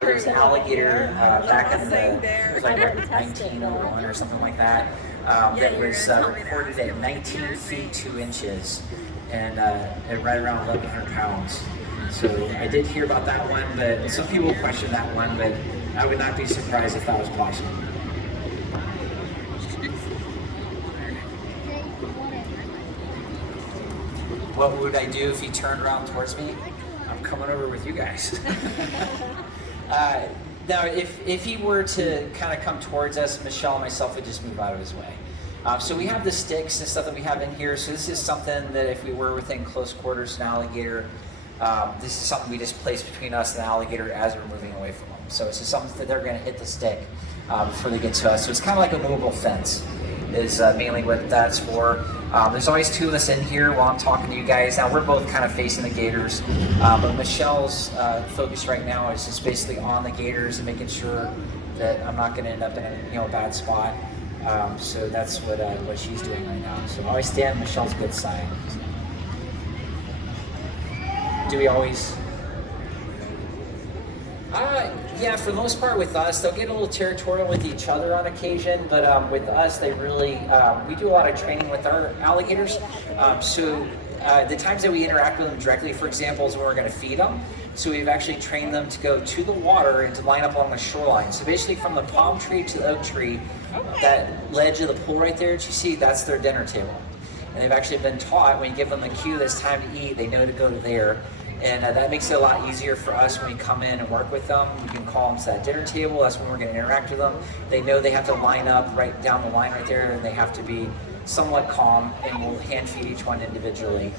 There's an alligator back in it was like what, 1901 or something like that. That was recorded at 19 feet 2 inches and at right around 1,100 pounds. So I did hear about that one, but some people question that one, but I would not be surprised if that was possible. What would I do if he turned around towards me? I'm coming over with you guys. Now, if he were to kind of come towards us, Michelle and myself would just move out of his way. So we have the sticks and stuff that we have in here. So this is something that if we were within close quarters an alligator, this is something we just place between us and the alligator as we're moving away from them. So it's just something that they're going to hit the stick before they get to us. So it's kind of like a movable fence is mainly what that's for. There's always two of us in here while I'm talking to you guys. Now we're both kind of facing the gators, but Michelle's focus right now is just basically on the gators and making sure that I'm not going to end up in a bad spot. So that's what she's doing right now. So I always stand on Michelle's good side. Do we always? Yeah, for the most part with us, they'll get a little territorial with each other on occasion, but with us, they really, we do a lot of training with our alligators. So the times that we interact with them directly, for example, is when we're going to feed them. So we've actually trained them to go to the water and to line up along the shoreline. So basically from the palm tree to the oak tree, that ledge of the pool right there that you see, that's their dinner table. And they've actually been taught when you give them the cue that it's time to eat, they know to go to there. And that makes it a lot easier for us when we come in and work with them. We can call them to that dinner table. That's when we're going to interact with them. They know they have to line up right down the line right there, and they have to be somewhat calm, and we'll hand feed each one individually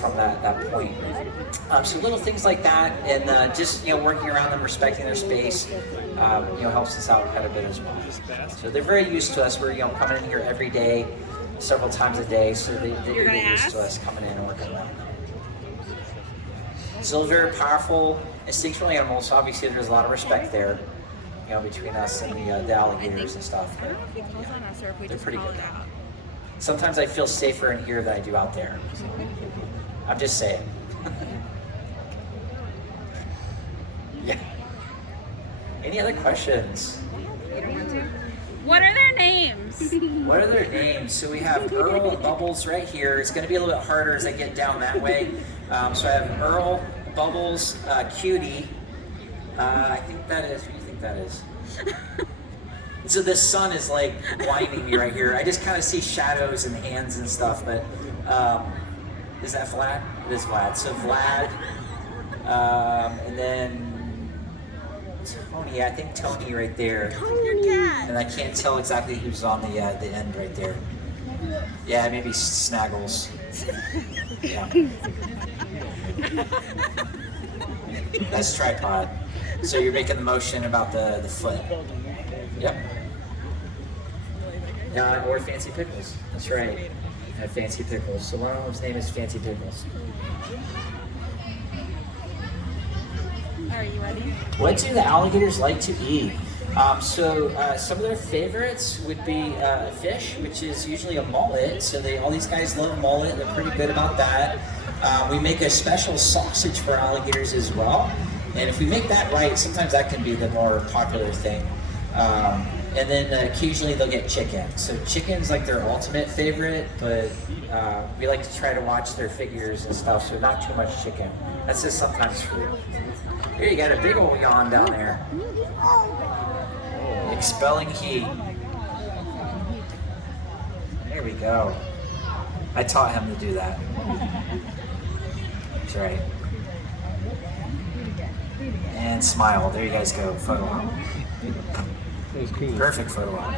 from that point. So little things like that, and just working around them, respecting their space, helps us out quite a bit as well. So they're very used to us. We're coming in here every day, several times a day, so they get used to us coming in and working around them. Still very powerful, instinctual animals, so obviously there's a lot of respect there, between us and the alligators and stuff. But, they're pretty good. Sometimes I feel safer in here than I do out there. So I'm just saying. Yeah. Any other questions? What are their names? What are their names? So we have Earl and Bubbles right here. It's going to be a little bit harder as I get down that way. So I have Earl, Bubbles, Cutie. I think that is. Who do you think that is? So this sun is like blinding me right here. I just kind of see shadows and hands and stuff. But is that Vlad? It is Vlad. So Vlad, and then Tony. I think Tony right there. Your cat. And I can't tell exactly who's on the end right there. Yeah, maybe Snaggles. Yeah. That's tripod. So you're making the motion about the foot. Yep. Or Fancy Pickles. That's right. Fancy Pickles. So one of them's name is Fancy Pickles. Are you ready? What do the alligators like to eat? So some of their favorites would be fish, which is usually a mullet. So all these guys love mullet. They're pretty good about that. We make a special sausage for alligators as well. And if we make that right, sometimes that can be the more popular thing. And then occasionally they'll get chicken. So chicken's like their ultimate favorite, but we like to try to watch their figures and stuff, so not too much chicken. That's just sometimes fruit. Here you got a big old yawn down there. Expelling heat. There we go. I taught him to do that. That's right. And smile. There you guys go. Photo op. Perfect photo op.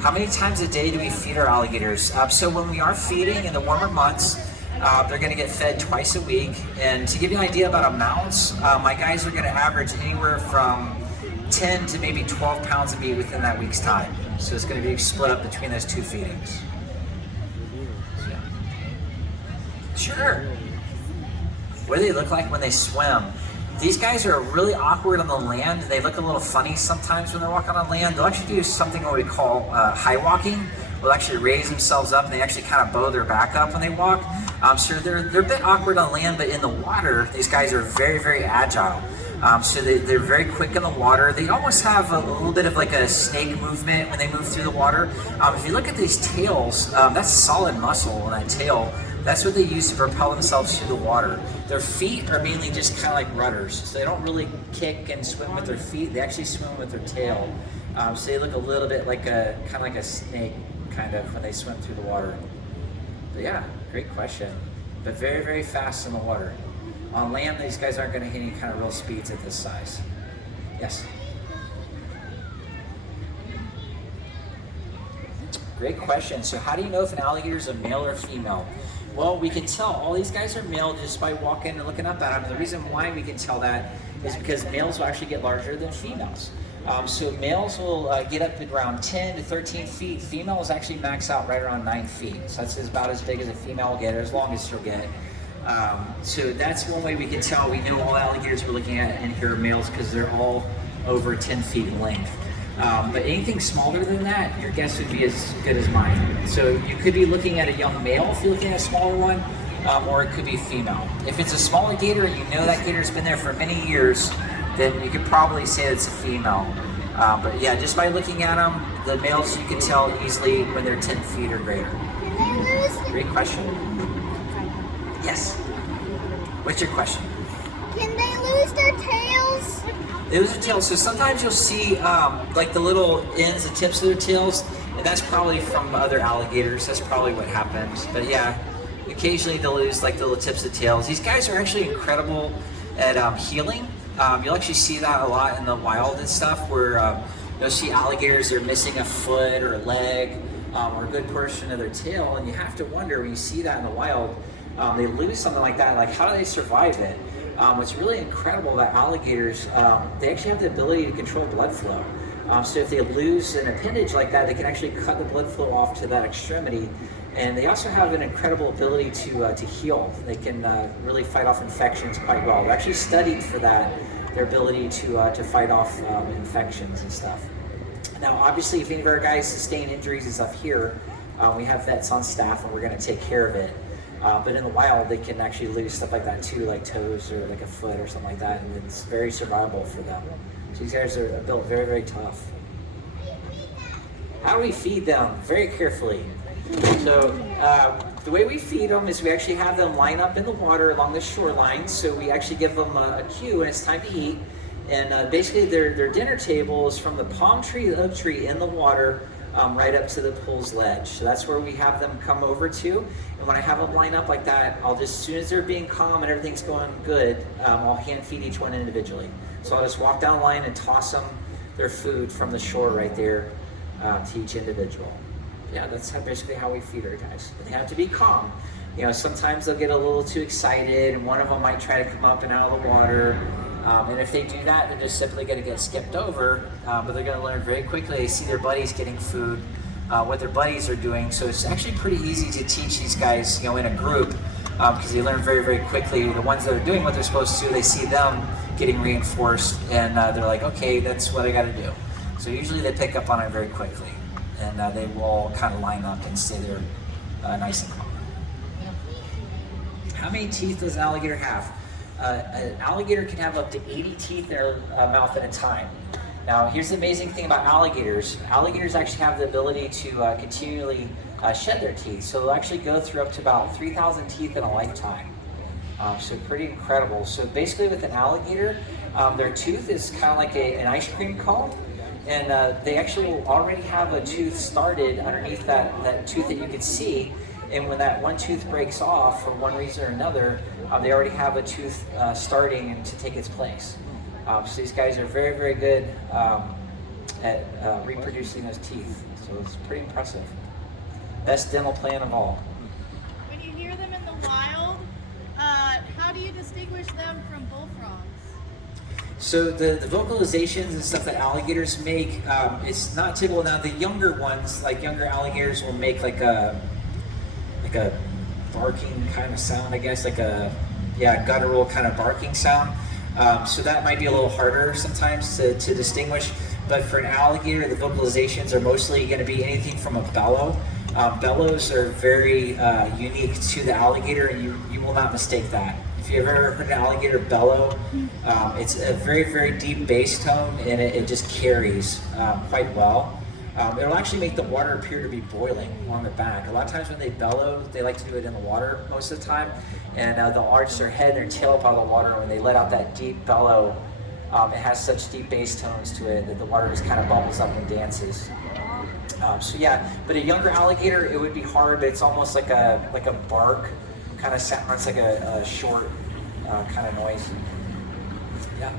How many times a day do we feed our alligators? So when we are feeding in the warmer months, they're going to get fed twice a week. And to give you an idea about amounts, my guys are going to average anywhere from 10 to maybe 12 pounds of meat within that week's time. So it's going to be split up between those two feedings. Sure. What do they look like when they swim? These guys are really awkward on the land. They look a little funny sometimes when they're walking on land. They'll actually do something what we call high walking, will actually raise themselves up, and they actually kind of bow their back up when they walk. So they're a bit awkward on land, but in the water, these guys are very, very agile. So they're very quick in the water. They almost have a little bit of like a snake movement when they move through the water. If you look at these tails, that's solid muscle in that tail. That's what they use to propel themselves through the water. Their feet are mainly just kind of like rudders. So they don't really kick and swim with their feet. They actually swim with their tail. So they look a little bit like kind of like a snake, kind of, when they swim through the water. But yeah, great question. But very, very fast in the water. On land, these guys aren't going to hit any kind of real speeds at this size. Yes? Great question. So how do you know if an alligator is a male or female? Well, we can tell all these guys are male just by walking and looking up at them. The reason why we can tell that is because males will actually get larger than females. So males will get up at around 10 to 13 feet. Females actually max out right around 9 feet. So that's about as big as a female will get, or as long as she'll get. So that's one way we can tell. We know all alligators we're looking at in here are males because they're all over 10 feet in length. But anything smaller than that, your guess would be as good as mine. So you could be looking at a young male if you're looking at a smaller one, or it could be female. If it's a smaller gator and you know that gator's been there for many years, then you could probably say it's a female. But yeah, just by looking at them, the males you can tell easily when they're 10 feet or greater. Great question. Yes. What's your question? Can they lose their tails? They lose their tails. So sometimes you'll see like the little ends, the tips of their tails, and that's probably from other alligators. That's probably what happens. But yeah, occasionally they'll lose like the little tips of tails. These guys are actually incredible at healing. You'll actually see that a lot in the wild and stuff, where you'll see alligators that are missing a foot or a leg or a good portion of their tail, and you have to wonder when you see that in the wild, they lose something like that, like how do they survive it? What's really incredible about alligators, they actually have the ability to control blood flow. So if they lose an appendage like that, they can actually cut the blood flow off to that extremity. And they also have an incredible ability to heal. They can really fight off infections quite well. They're actually studied for that, their ability to fight off infections and stuff. Now, obviously, if any of our guys sustain injuries and stuff here, we have vets on staff and we're going to take care of it. But in the wild, they can actually lose stuff like that too, like toes or like a foot or something like that, and it's very survivable for them. So these guys are built very, very tough. How do we feed them? Very carefully. So the way we feed them is we actually have them line up in the water along the shoreline. So we actually give them a cue when it's time to eat. And basically their dinner table is from the palm tree, the oak tree in the water, right up to the pool's ledge. So that's where we have them come over to. And when I have them line up like that, I'll just, as soon as they're being calm and everything's going good, I'll hand feed each one individually. So I'll just walk down the line and toss them their food from the shore right there to each individual. Yeah, that's basically how we feed our guys. But they have to be calm. You know, sometimes they'll get a little too excited and one of them might try to come up and out of the water. And if they do that, they're just simply going to get skipped over, but they're going to learn very quickly. They see their buddies getting food, what their buddies are doing. So it's actually pretty easy to teach these guys, you know, in a group, because they learn very, very quickly. The ones that are doing what they're supposed to, they see them getting reinforced, and they're like, okay, that's what I got to do. So usually they pick up on it very quickly, and they will all kind of line up and stay there nice and calm. How many teeth does an alligator have? An alligator can have up to 80 teeth in their mouth at a time. Now, here's the amazing thing about alligators. Alligators actually have the ability to continually shed their teeth. So they'll actually go through up to about 3,000 teeth in a lifetime. So pretty incredible. So basically with an alligator, their tooth is kind of like an ice cream cone. And they actually will already have a tooth started underneath that tooth that you can see. And when that one tooth breaks off for one reason or another, they already have a tooth starting to take its place. So these guys are very, very good at reproducing those teeth. So it's pretty impressive. Best dental plan of all. When you hear them in the wild, how do you distinguish them from bullfrogs? So the vocalizations and stuff that alligators make, it's not typical. Now the younger ones, like younger alligators, will make like a barking kind of sound, I guess, like a guttural kind of barking sound. So that might be a little harder sometimes to distinguish. But for an alligator, the vocalizations are mostly going to be anything from a bellow. Bellows are very unique to the alligator, and you will not mistake that. If you've ever heard an alligator bellow, it's a very, very deep bass tone, and it just carries quite well. It'll actually make the water appear to be boiling on the back. A lot of times when they bellow, they like to do it in the water most of the time, and they'll arch their head and their tail up out of the water. When they let out that deep bellow, it has such deep bass tones to it that the water just kind of bubbles up and dances. So yeah, but a younger alligator, it would be hard, but it's almost like a bark kind of sound. It's like a short kind of noise. Yeah.